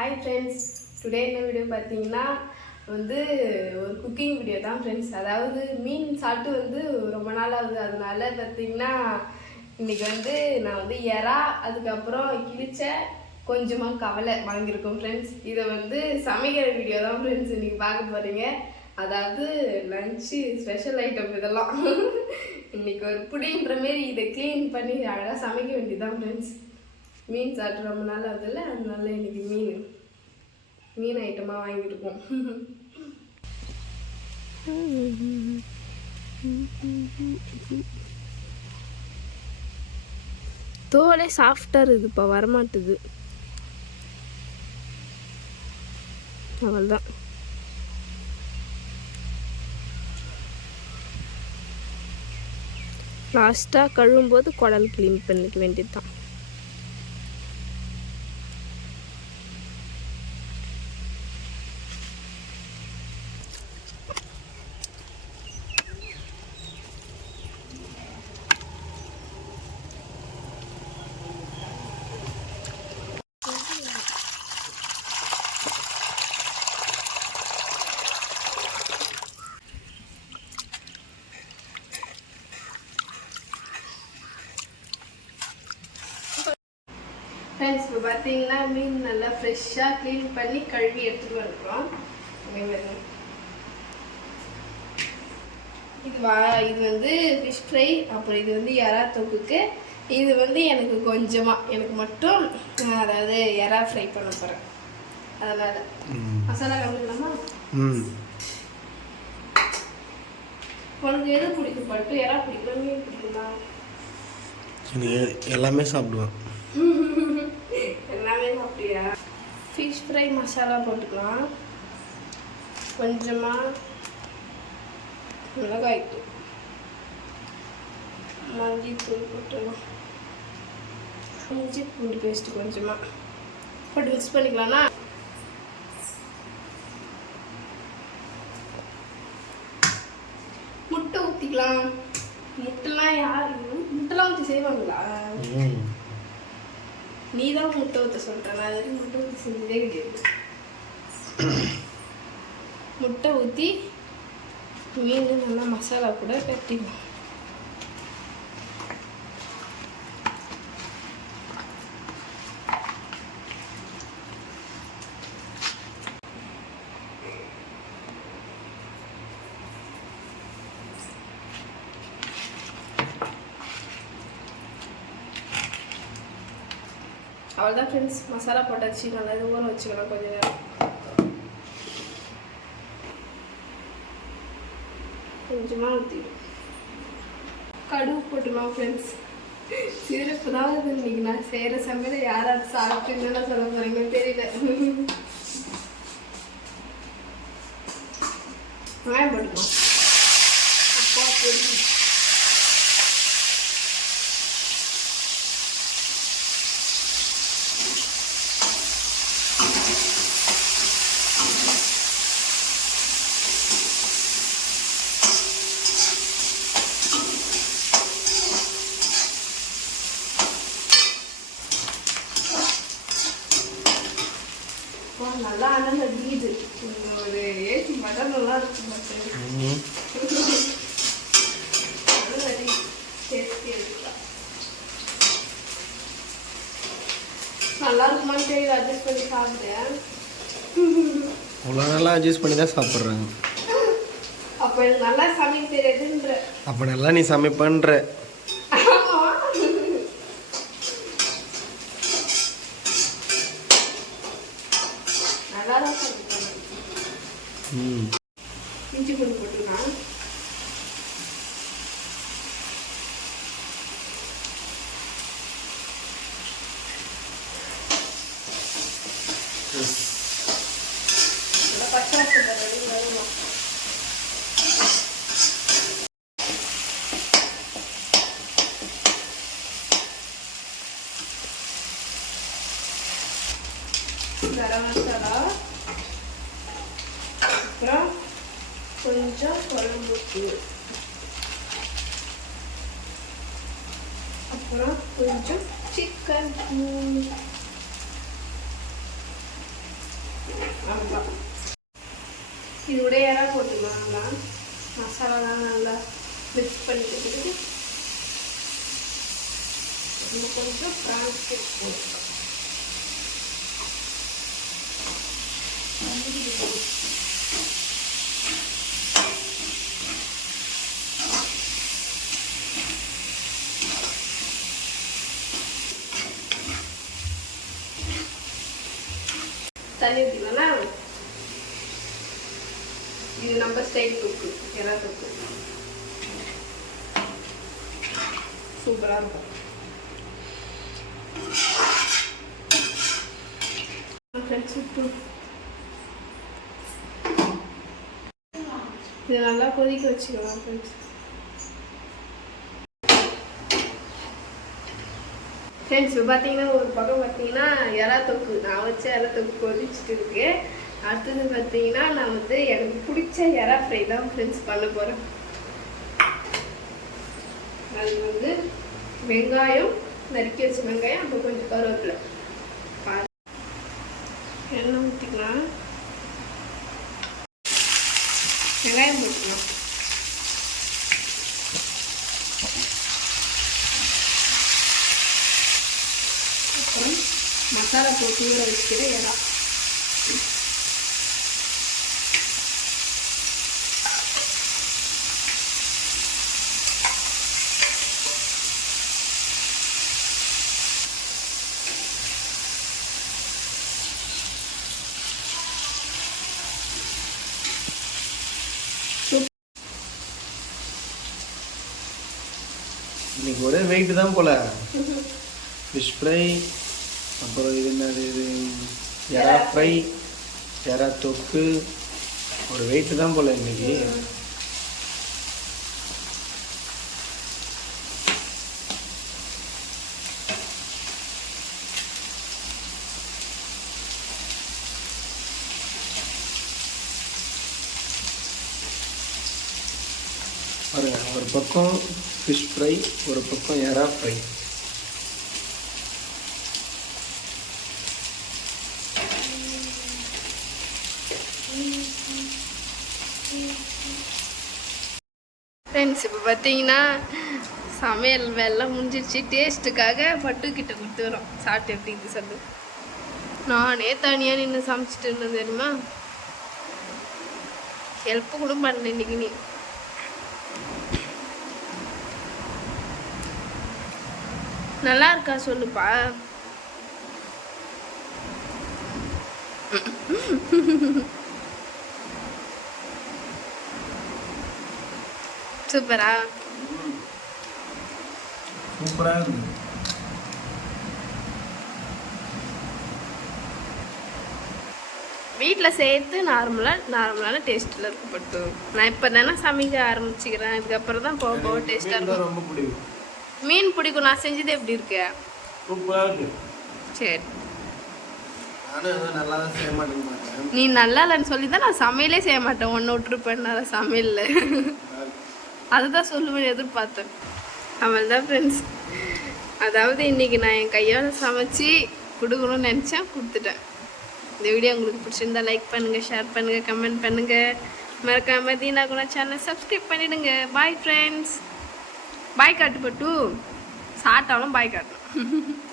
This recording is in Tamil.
ஹாய் ஃப்ரெண்ட்ஸ் டுடே என்ன வீடியோ பார்த்தீங்கன்னா வந்து ஒரு குக்கிங் வீடியோ தான் ஃப்ரெண்ட்ஸ் அதாவது மீன் சாப்பிட்டு வந்து ரொம்ப நாள் ஆகுது. அதனால பார்த்தீங்கன்னா இன்றைக்கி வந்து நான் வந்து எறா அதுக்கப்புறம் கிழிச்ச கொஞ்சமாக கவலை வாங்கியிருக்கோம் ஃப்ரெண்ட்ஸ் இதை வந்து சமைக்கிற வீடியோ தான் ஃப்ரெண்ட்ஸ் இன்றைக்கி பார்க்க போகிறீங்க அதாவது லஞ்சு ஸ்பெஷல் ஐட்டம் இதெல்லாம். இன்னைக்கு ஒரு புடின்ற மாரி இதை க்ளீன் பண்ணி அழகாக சமைக்க வேண்டியதுதான் ஃப்ரெண்ட்ஸ் மீன் சாப்பிட்டு ரொம்ப நாள் ஆகுதுல்ல அதனால இன்னைக்கு மீன் மீன் ஐட்டமாக வாங்கியிருக்கோம் தோலே சாஃப்டாக இருக்குது இப்போ வரமாட்டுது. அவ்வளோதான் லாஸ்ட்டாக கழுவும்போது குடல் க்ளீன் பண்ணிக்க வேண்டியது தான் ஃப்ரெண்ட்ஸ் இப்போ பார்த்தீங்கன்னா மீன் நல்லா ஃப்ரெஷ்ஷாக க்ளீன் பண்ணி கழுவி எடுத்துகிட்டு பாருங்க. இது வா இது வந்து ஃபிஷ் ஃப்ரை அப்புறம் இது வந்து எறா தொக்குக்கு. இது வந்து எனக்கு கொஞ்சமாக எனக்கு மட்டும் அதாவது எறா ஃப்ரை பண்ண போகிறேன் அதனால் மசாலா கலந்துக்கலாமா? ம். உனக்கு எது பிடிக்கும் பட்டு எறா பிடிக்கும் மீன் பிடிக்குமா? எனக்கு எல்லாமே சாப்பிடுவேன். எல்லாமே சாப்பிட்டியா? ஃபிஷ் ஃப்ரை மசாலா போட்டுக்கலாம். கொஞ்சமாக மிளகாய் தூள். மல்லித்தூள் போட்டுக்கலாம். இஞ்சி பூண்டு பேஸ்ட் கொஞ்சமாக போட்டு மிக்ஸ் பண்ணிக்கலாம்னா? முட்டை ஊற்றிக்கலாம் முட்டைலாம் யார்? முட்டைலாம் ஊற்றி செய்வாங்களா? நீ தான் முட்டை ஊற்ற சொல்கிற நான் அது வரைக்கும் முட்டை ஊற்றி செஞ்சதே கிடையாது முட்டை ஊற்றி மீன் நல்லா மசாலா கூட கட்டிக்கலாம் அவ்வளோதான் ஃப்ரெண்ட்ஸ் மசாலா போட்டாச்சு நல்லா இது ஊற வச்சுக்கலாம் கொஞ்ச நேரம். கொஞ்சமாக ஊற்றிடும் கடுகு போட்டுமா ஃப்ரெண்ட்ஸ் சிறப்பு தான் இது இன்னைக்கு நான் செய்கிற சமையல். யாராவது சாப்பிட்டு என்னென்ன சொல்ல போகிறீங்கன்னு தெரியல. வெங்காயம் போட்டுக்கலாம் அப்பா போட்டு அப்பா, நல்லா அனல் அடிக்குது ஒரு ஏசி மட்டும் நல்லா இருக்கு நல்லா இருக்குமான்னு தெரியும் அட்ஜஸ்ட் பண்ணி சாப்பிட்டேன் அவ்வளோ நல்லா அட்ஜஸ்ட் பண்ணி தான் சாப்பிட்றாங்க. அப்போ நல்லா சமைக்க தெரியாதுன்ற. அப்போ நல்லா நீ சமைப்பன்ற ஆமா. நல்லா தான் சமைப்பேன் ம் இஞ்சி பூண்டு போட்டுக்கலாம் அப்புறம் கொஞ்சம் சிக்கன் அவ்வளோதான் இது கூட இறா போட்டுக்கலாம். மசாலாலாம் நல்லா மிக்ஸ் பண்ணிட்டு இன்னும் கொஞ்சம் ப்ரான்ஸ் போட்டுக்கலாம். தண்ணி ஊற்றிக்கலாம் இது நம்ம ஸ்டைல் தொக்கு எறா தொக்கு சூப்பராக இருக்கும் ஃப்ரெண்ட்ஸ் உப்பு இதை நல்லா கொதிக்க வச்சுக்கலாம் ஃப்ரெண்ட்ஸ் ஃப்ரெண்ட்ஸ் பார்த்தீங்கன்னா ஒரு பக்கம் பார்த்தீங்கன்னா இறா தொக்கு. நான் வச்ச இறா தொக்கு கொதிச்சுட்டு இருக்கு. அடுத்தது பார்த்தீங்கன்னா நான் வந்து எனக்கு பிடிச்ச இறா ஃப்ரை தான் ஃப்ரெண்ட்ஸ் பண்ண போகிறேன் அது வந்து வெங்காயம் நறுக்கி வச்ச வெங்காயம் அப்போ கொஞ்சம் கருவேப்பிலை. பாரு. எண்ணெய் ஊற்றிக்கலாம் வெங்காயம் ஊற்றிக்கலாம் மசாலா போட்டு ஊற வச்சுக்கிற இறா இன்னைக்கு ஒரே வெயிட் தான் போல. ஃபிஷ் ஃப்ரை அப்புறம் இது என்னது இது? எறா ஃப்ரை. எறா தொக்கு. ஒரு வெயிட் தான் போல இன்னைக்கு. பாருங்க ஒரு பக்கம் ஃபிஷ் ஃப்ரை ஒரு பக்கம் எறா ஃப்ரை. ஃப்ரெண்ட்ஸ் இப்போ பார்த்தீங்கன்னா சமையல் வேலை முடிஞ்சிருச்சு. டேஸ்ட்டுக்காக பட்டு கிட்ட கொடுத்து வரோம். சாப்பிட்டு எப்படி இது சொல்லு. நானே தனியாக நின்று சமைச்சிட்டு இருந்தேன் தெரியுமா? ஹெல்ப் கூட பண்ணல இன்னைக்கு நீ. நல்லா இருக்கா சொல்லுப்பா? சூப்பரா சூப்பராக இருக்கு வீட்டில் சேர்த்து நார்மலாக நார்மலான டேஸ்ட்டில் இருக்கும் பட்டு. நான் இப்போ தானே சமைக்க ஆரம்பிச்சுக்கிறேன். இதுக்கப்புறம் தான் போக போக டேஸ்ட்டாக இருக்கும். ரொம்ப பிடிக்கும். மீன் பிடிக்கும். நான் செஞ்சது எப்படி இருக்கு? சூப்பராக இருக்கு சரி. நீ நல்லா இல்லைன்னு சொல்லி தான் நான் சமையலே செய்ய மாட்டேன். ஒன்று விட்டுருப்பேன் நான் சமையலில். அதுதான் சொல்லுவேன் எதிர்பார்த்தேன். அவள் தான் ஃப்ரெண்ட்ஸ் அதாவது இன்னைக்கு நான் என் கையால் சமைச்சு கொடுக்கணும்னு நினச்சேன் கொடுத்துட்டேன். இந்த வீடியோ உங்களுக்கு பிடிச்சிருந்தா லைக் பண்ணுங்கள் ஷேர் பண்ணுங்கள் கமெண்ட் பண்ணுங்கள் மறக்காம தீனா குணா சேனலை சப்ஸ்கிரைப் பண்ணிவிடுங்க பாய் ஃப்ரெண்ட்ஸ் பாய் காட்டுப்பட்டு. சாப்பிட்டாலும் பாய் காட்டணும்.